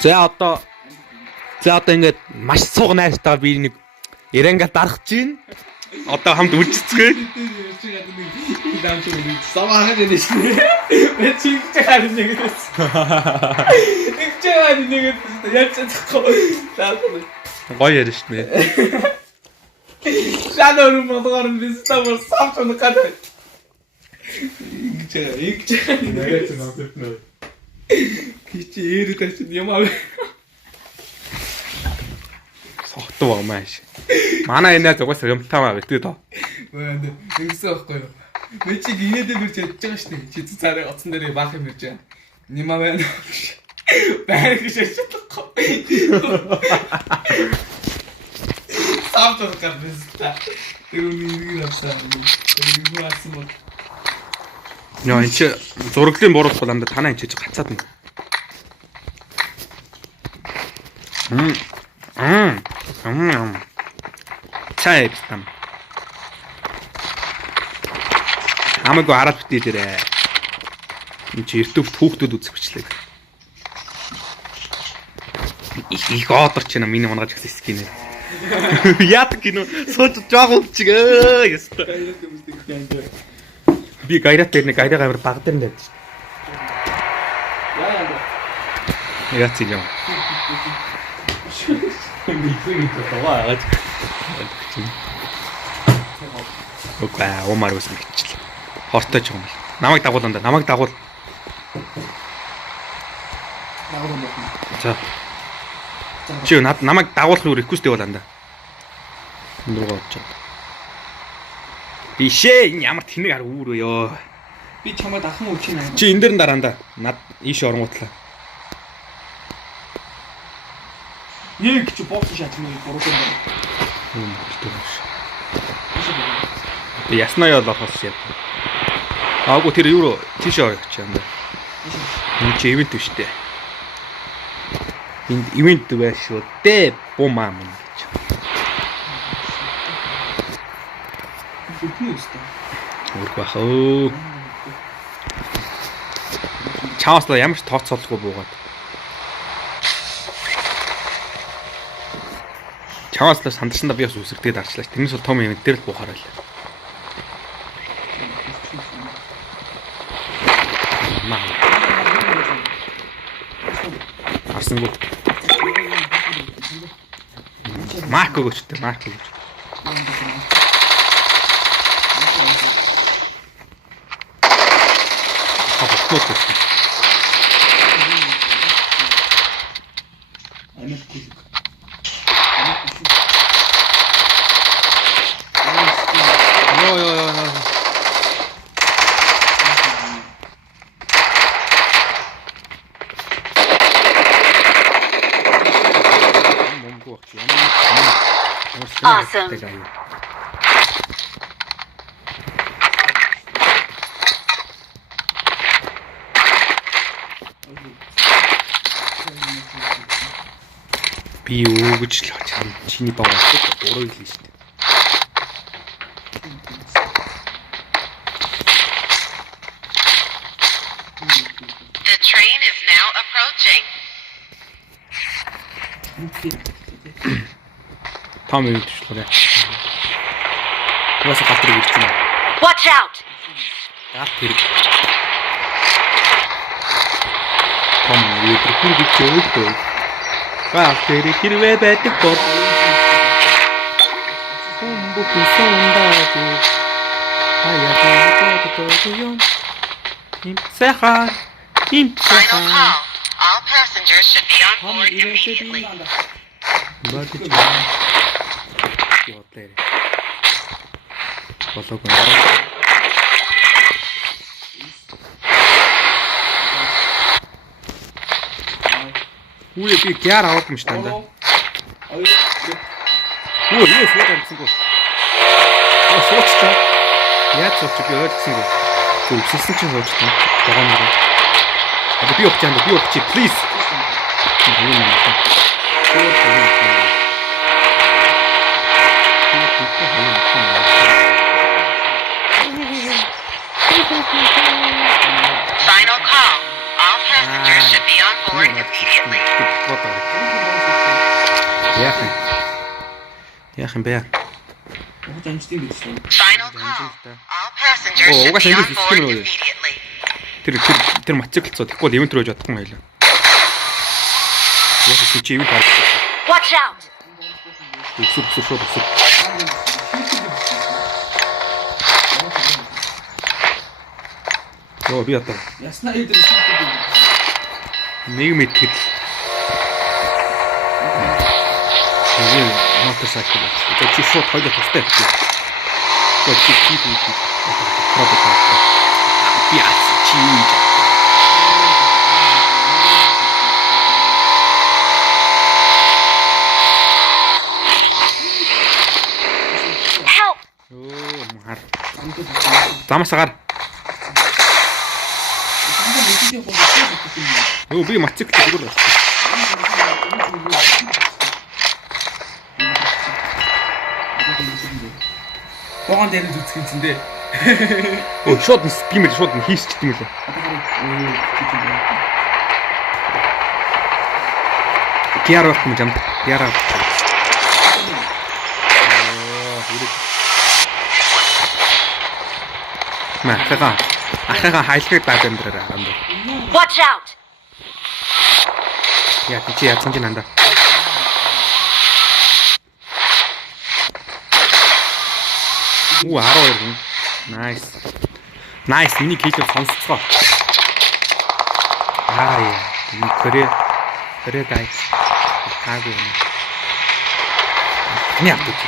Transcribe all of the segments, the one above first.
За одоо ингээд маш цуг найртайгаар би нэг Иранга дарах чинь одоо хамт үржицгээ. Самаахан дээр шүү. Би чигчээр нэгээс. Чигчээр нэгээс яаж чадахгүй. Гоё яриа шүү дээ. Шанаар модгаар бистамар самчон гадаа. Игчээр нэгээс нөтнө. Кичи eerutas ямаа. Сохтуу мааш. Манай энэ зугаас юмтаамаа битээ тоо. Ингэсэн байхгүй юу? Би чиг инээдээ бирч ядж байгаа шүү дээ. Чи цаараа оцсон дээр баах юм ирж байгаа. Нима байна. Байр гэж чадахгүй. Самтал карбиста. Тэрүүний авсаа. Тэр юуасан бол. Яа энэ чи зураглын буруулах бол амда танаа энэ чи гацаад нэг. Цай бистам. Амаг хараад битээ дээрээ. Энд чи YouTube-т хүүхдүүд үзэх бичлэг. Их одорч байна миний мангаж гэсэн скин. Яадаг кино сууж жоох өвчг ёстой. Би гайрат дээр нэг гайраа гавар баг дээр нэвдэж шүү. Яа чи юм. Окей, омар ус мэтэл. Хортой ч юм бол. Намайг дагуулна да. Намайг дагуул. За. Чи намайг дагуулах реквесттэй болоо да. Энд рүү очоо. Бишээ энэ ямар тэнэг ар үүр вэ ёо. Би чамд ахын үчи наа. Чи энэ дээр нь дараанда. Над ийш оронгуутлаа. Нэг ч бокс шатны бороо. Яснаа яа болохоос яа. Аагүй тэр юу тийш орчих юм да. Энэ чи ивент биш дээ. Энд ивент байх шүү дээ. Бумаа мэн гэж. Үрг бах оо. Чааслаа ямар ч тооцоолгүй буугаад. Чааслаа сандарсандаа би бас үсэрдгээд арчлаа. Тэрнээс бол том ивент дээр л буухаар байлаа. Арсангүй. Марко гочтой, Марко гоч. Хапот. Awesome. Би юу гэж л чам чиний баг ураг л шүү дээ. The train is now approaching. Том юм төшлөө. Бас хатар ирж байна. Watch out! Гат хэрэг. Том юу гэж өөдөө. Гат хэрэг хэрвээ байдаг бол. Бүхэн сондаж. Аяа юм. Имсаха. Final call. All passengers should be on board immediately. Болоог Үе би гяар авах юм шиг танда. Юу сууд амцсангүй. Суучтаа. Яаж сууч би ойлгосонгүй. Зүгсэлсэн чинь суучтаа. Догоон мөр. Би явчих please. Final call. All passengers should be on board immediately. Яах юм бэ? Ууж амжтын гэж шүү. Final call. All passengers Oh, should угаасаа be on ингэж board хэлсэн юм уу? immediately. Тэр мотоциклцоо тэгэхгүй бол ивент рүү явж чадахгүй байлаа. Яах чи ивент харж. Watch out! Өсөв. Йоо би одоо Яснаа эдэр шийддэг. нэг мэтгэл. Энэ мотоцикл байна. Тэгээд чи шууд хоёул тустай байдаг. Тэгээд чи би чи Help! Оо махар. Замасгаар. Юу би мотоцикл зүгээр байна. Богоон дээр үзэх юм чинь дээ. Оо шууд стимэл шууд хийсчихдээ юм лээ. Киар авах юм жам. Киар авах. Ахага хайлхыг даад амьдраарай амд. Watch out! Яа чи яасан чи нанда. Уу 12 хүн. Nice. Миний кейж сонсцгоо. Энэ Корей гайс. Хаагүй юм. Не авто чи.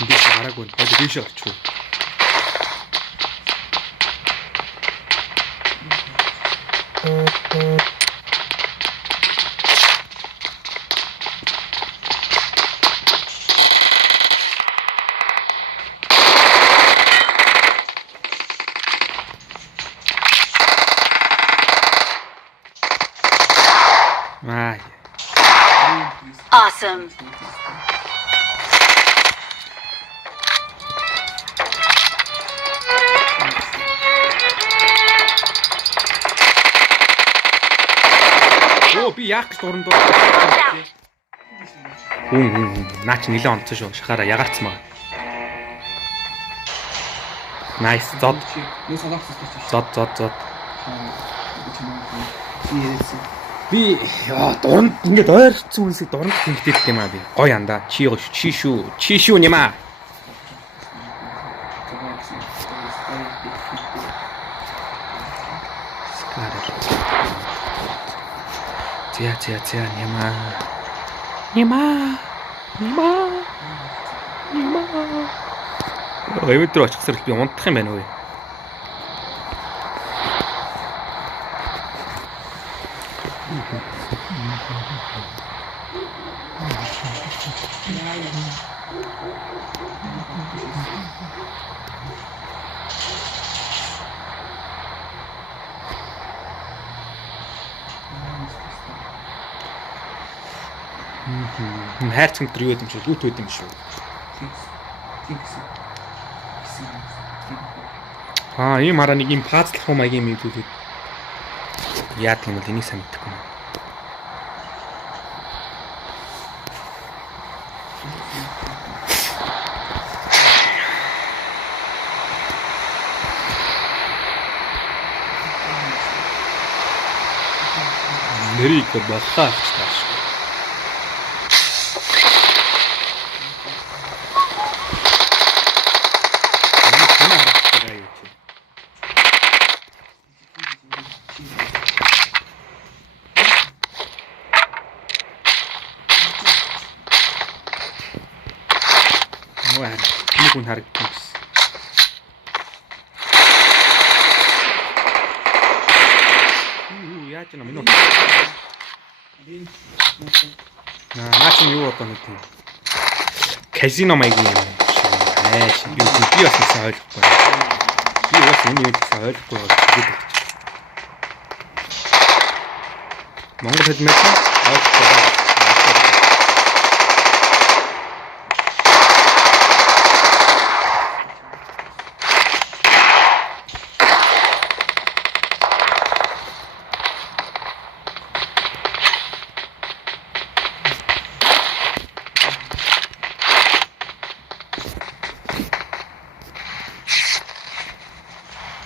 Эндээс хараагүй нь хойд тийш очив. Awesome. Оо би яах гэж дуранд дуу. Наач нилээ онцсон шүү. Шахаараа ягаарцсан байгаа. Nice. Зод. Нөө салаахс гэж. Зод. Би дуранд ингээд ойрцсон хүнсийг дуранд тэмдэгдэх юм аа би. Гоё андаа. Чи шүү нэмаа. За нэмаа. Өвөдөр очихсаар би унтах юм байна уу? Хайрцаг мэтэр юу гэдэг юм шиг лүүт байд юм шүү. Ийм хараа нэг юм пазлах юм аягийн юм зүйлүүд. Яад юм бол энийг сайн мэдэхгүй. Нэрийг бахаач тааш. Нэг хүн харагдсан гэсэн. Яаж юм минут. Наач юу одоо нэг юм. Казино маягийн юм. Би бас сайн ойлгохгүй. Би бас энэ юм сайн ойлгохгүй байна. Монгол хэлмээр ойлгохгүй.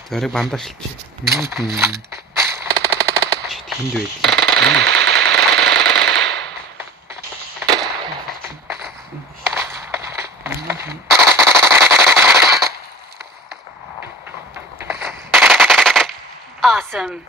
Зарыг бандажлж. Чи тэнд байдаг. Awesome.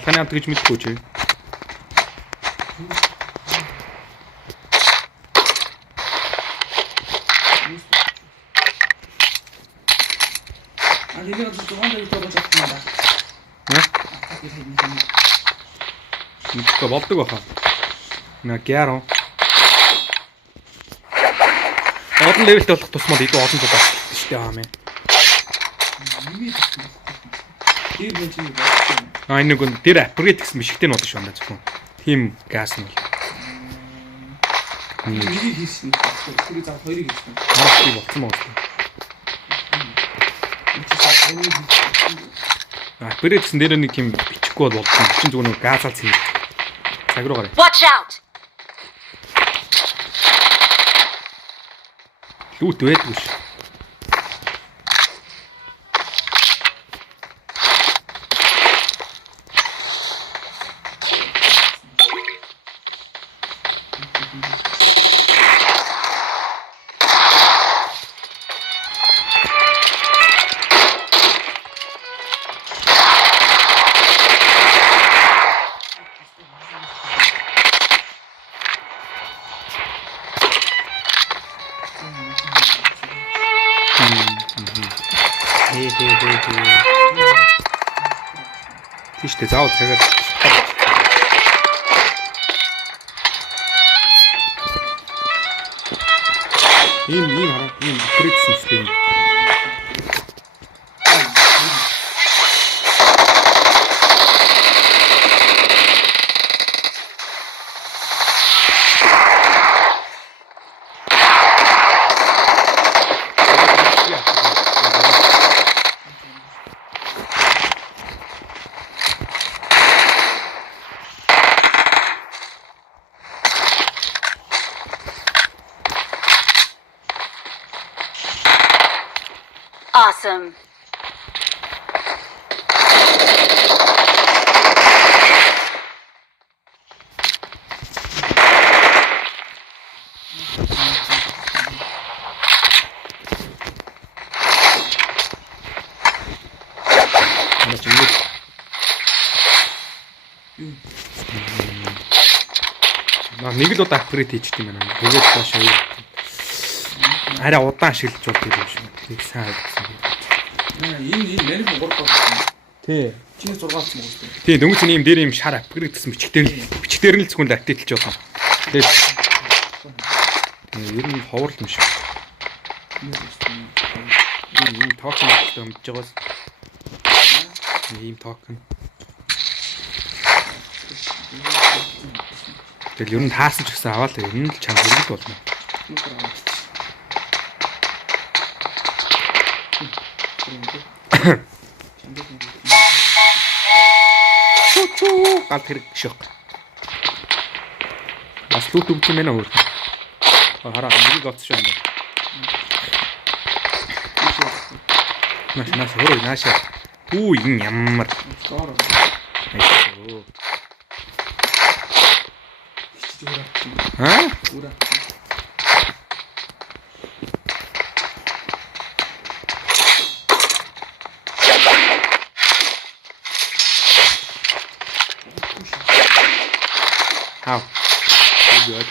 Таны хамт гэж мэдгүй чи. Алигаа зүүн дээр байгаа ч байна. Мэдгүй болдог баха. На гяро. Олон левелтэй болох тусмал илүү олон зүйл байна шүү дээ аа мэ. Энэ нэг тэр апгрейд гэсэн бишгтэй нь бодож байна зөвхөн. Тим газ нь бол. Нэг хийсэн. Тэр зав хоёрыг хийсэн. Харахгүй болцсон мөн. Апгрейд гэсэн дээр нэг юм бичихгүй бол болцсон. Бичин зүгээр нэг газаал цэв. Цаг руу гараа. Watch out! Лүүт байдгүй ш. Тийштэй заавал цагаад ийм хараа ийм апгрейдсэн систем. Awesome. Нэг л удаа апгрейд хийчихсэн юм байна. Тэгээд цааш юу. Арай удаан шилж болдог юм шиг. Тэг сайн гэсэн. Энэ нэрийг 3 болсон. Тий. Чиний 6 болсон уу? Тий, дөнгөж нь ийм дээр ийм шар апгрейдсэн бичгээр нь л зөвхөн активлж болно. Тэгээд ер нь ховор юм шиг. Ийм токен өмдөж байгаас. Ийм токен. Тэгэл ер нь таасан ч гэсэн аваад ер нь л чам хэрэгд болно. Чуу гал хэрэг шок. Бас лут өгч юм байна уу? Хараа нэг олцсон юм байна. Наш хөрөө нааша. Үу ямар. Айсоо. Аа? Ура. Хаа. Good.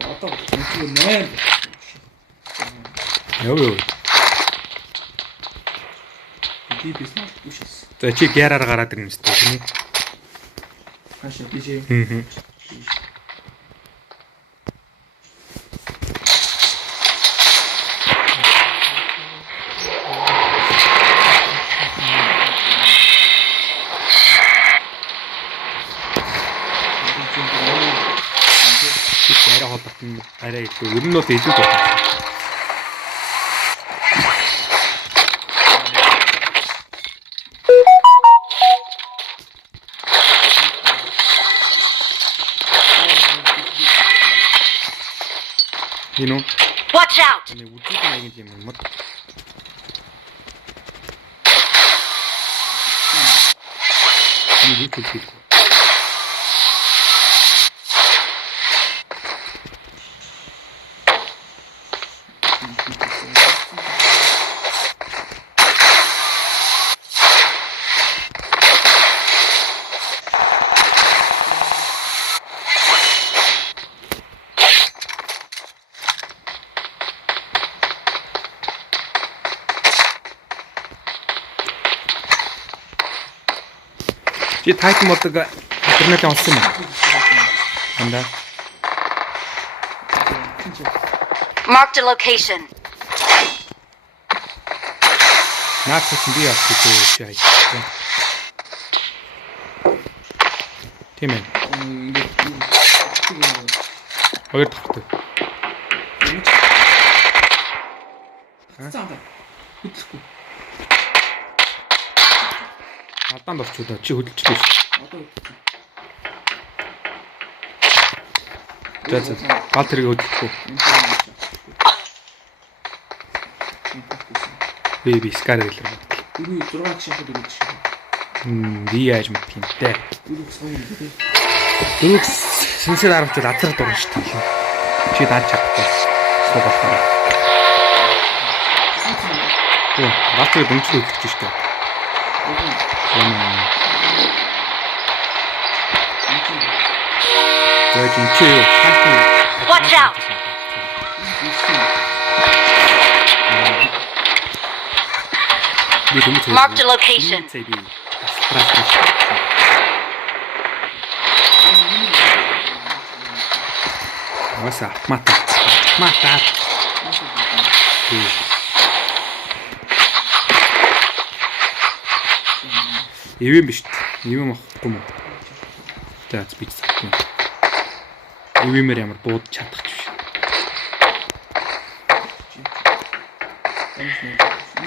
Одоо нээр. Ёо. Би бизнес бүшээс. За чи гяраар гараад ирнэ шүү дээ. Хаашаа бижээ. арай холбоотой арай илүү ер нь бол илүү байна. You know? Watch out! 아니 우주도 아니기 때문에 뭐 이거 좋지. 이 타이틀 모드가 인터넷에 없으면 간다. Marked a location. 나한테 준비해 그때 팀엔 어디 탁트 아딴 거 주다 지 어디치고 있어. 됐어. 배터리가 어디고 베이비 스카르를 이거 들어가기 그렇지. 리아즈 핀데 이거 성인들이 누룩 신세 다람쥐 나트라 떨어지다 뒤에 다 잡고 소박하다 또 나트를 뭉치고 붙이시켜 그러면 저 지금 치유 Watch out! Marked a location. Nossa, mata. Mata. Эвэм биш. Эвэм ахгүй юм. За би цаахгүй. Эвэмэр ямар бууд чадах ч биш.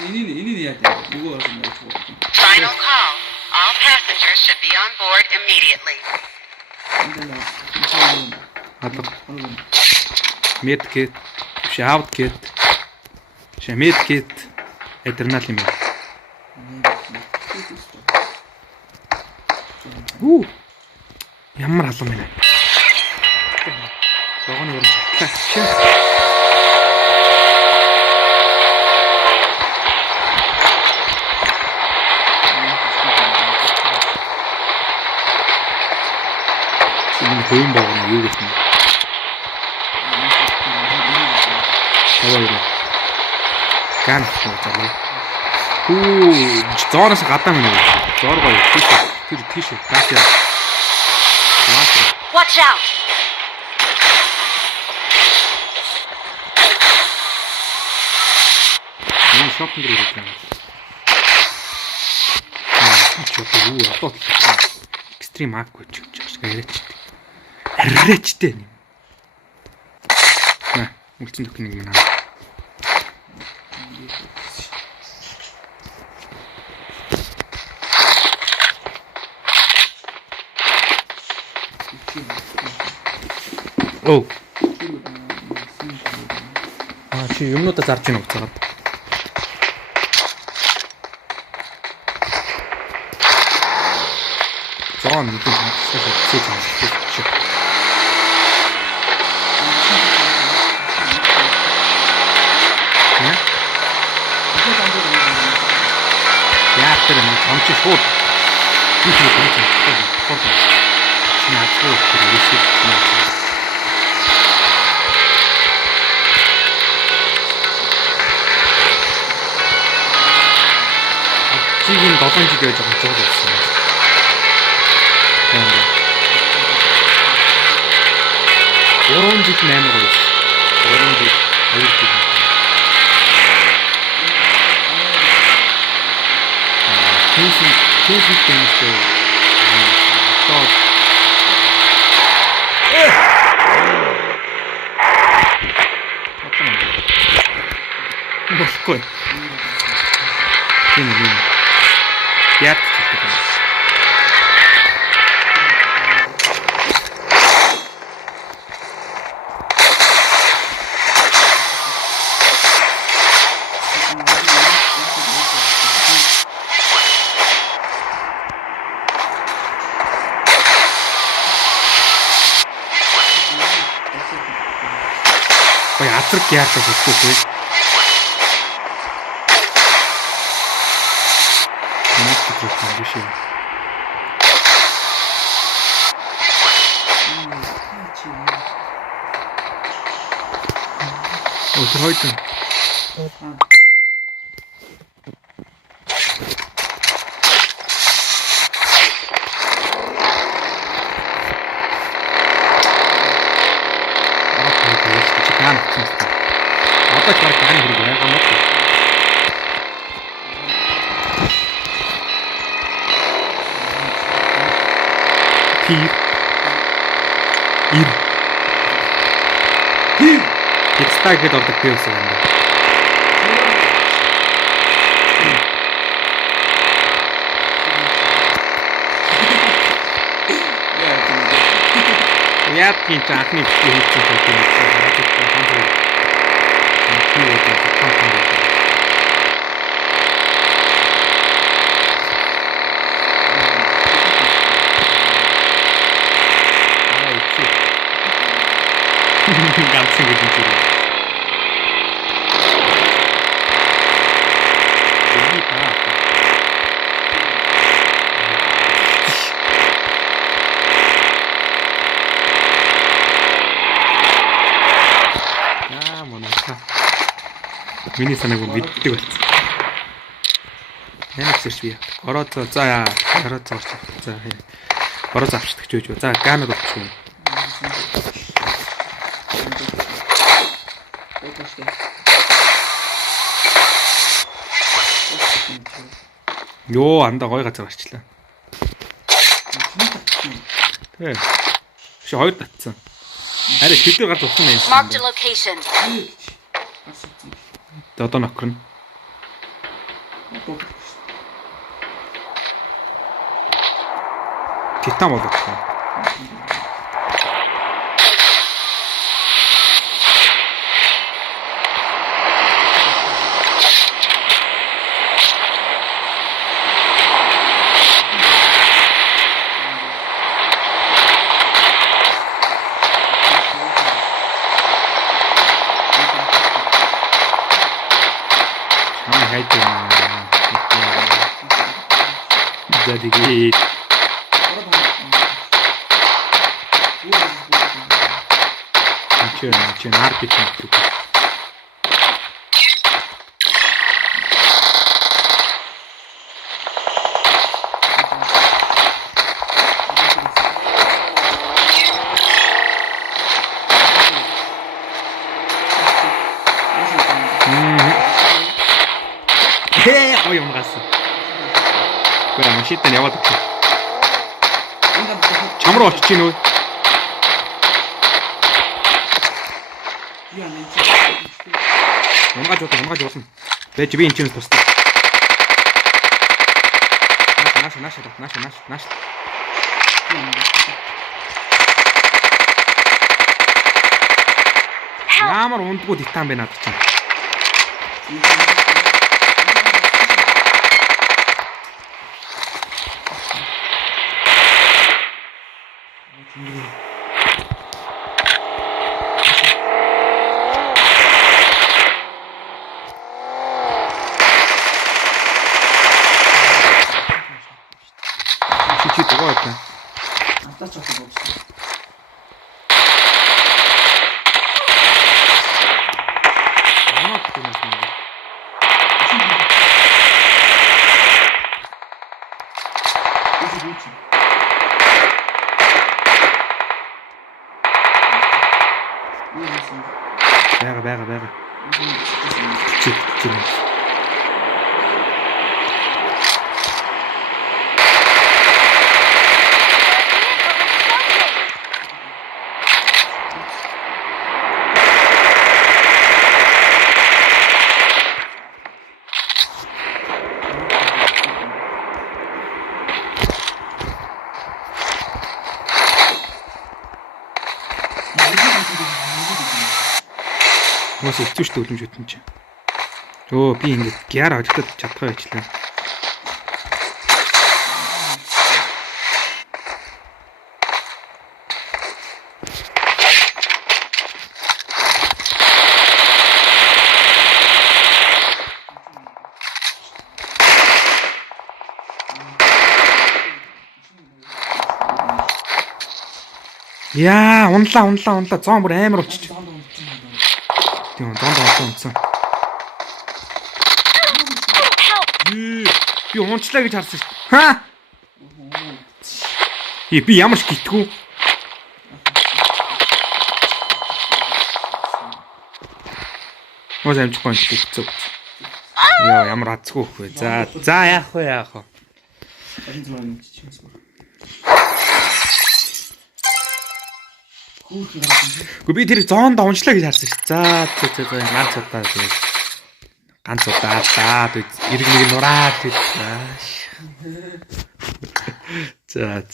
이니 해야 돼. 이거 가서 뭐 Final call. All passengers should be on board immediately. Хатаг. Медкет, шаавткет, шамедкет, этерналим. Ямар халуун байна. Рогоны өрөж татлаа. 보인 바가는 이유겠습니다. 간 좋잖아. 오, 저어서 갔다 오네. 저어가 티슈, 다시야. Watch out! 너무 쇼핑 들어갔잖아. 저거 또 экстрим акку чучуушка яриачтай. Яриачтай. На, үлцэн дөх нэг минь. Оо. Чи юмнуудаа зарж гинэ уцаагаад. Зон нэг юм хийж яахтэр юм амч шууд их юм шууд наачгүй хэрэгсэж байна. 지금 7시 될 정도 적어졌어요. 이런 집 내놓고 있어. 이런 집, 어디 집. 케이스 때문에 또 болохгүй. Тийм. Яат ч гэдэг юм. Ой, азраг яатаж өгөхгүй. Биш юм. Тэр хоёрын одоо ч баг хэрэг байгаа юм уу? Текстаа гээд ордог би үсэн юм байна. Яа тийм анхны хийсэн юм. Ganzen Gebiet. Миний санааг мэддэг болсон. Ямар ч биш. Ороо за ороо зоорч. За ороо завчдаг ч үгүй. За ганад болчихгүй. Йоо, анда гой газар гарчлаа. Тэ. Чи хоёр татсан. Арай тэдгээр гарч усан юм. Marked a location. Одоо нөхрөн. Титан болов. Jadi Macam marketing tu. Oh, yang merasa. Kaya машинтаа яваад өгч. Чам руу очиж гинөө. Ямгаж болно. Бэж би энэ чинь тусдаг. Наш. Ямар ундгүй титан бэ надад чинь. Чуть-чуть вот. Бага. Чуть-чуть. Мос хэцүү шүү дээ үлэмж хөтөн чи. Өө би ингэж гяар очиход чадхаа байчлаа. Яа, унлаа. Зон бүр амар болчих. Тийм, унцсан. Би унчлаа гэж харсан шүү. Ха? Би ямар ч гитгүү. Мос амжихгүй хэвчээ. Яа, ямар азгүй вэ? За яах вэ? Гэхдээ би тэр зоонд унчлаа гэж харсан шүү. Ганц удаа эрг нэг нураад за.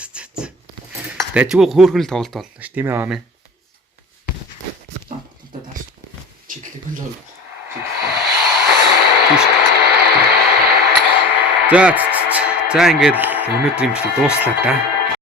Дажгүй хөөхөн л тоглолт боллоо ш, тийм ээ аамаа. Одоо тааш чиглэлээ бэлээ. За ингээд өнөөдрийн бичлэг дууслаа да.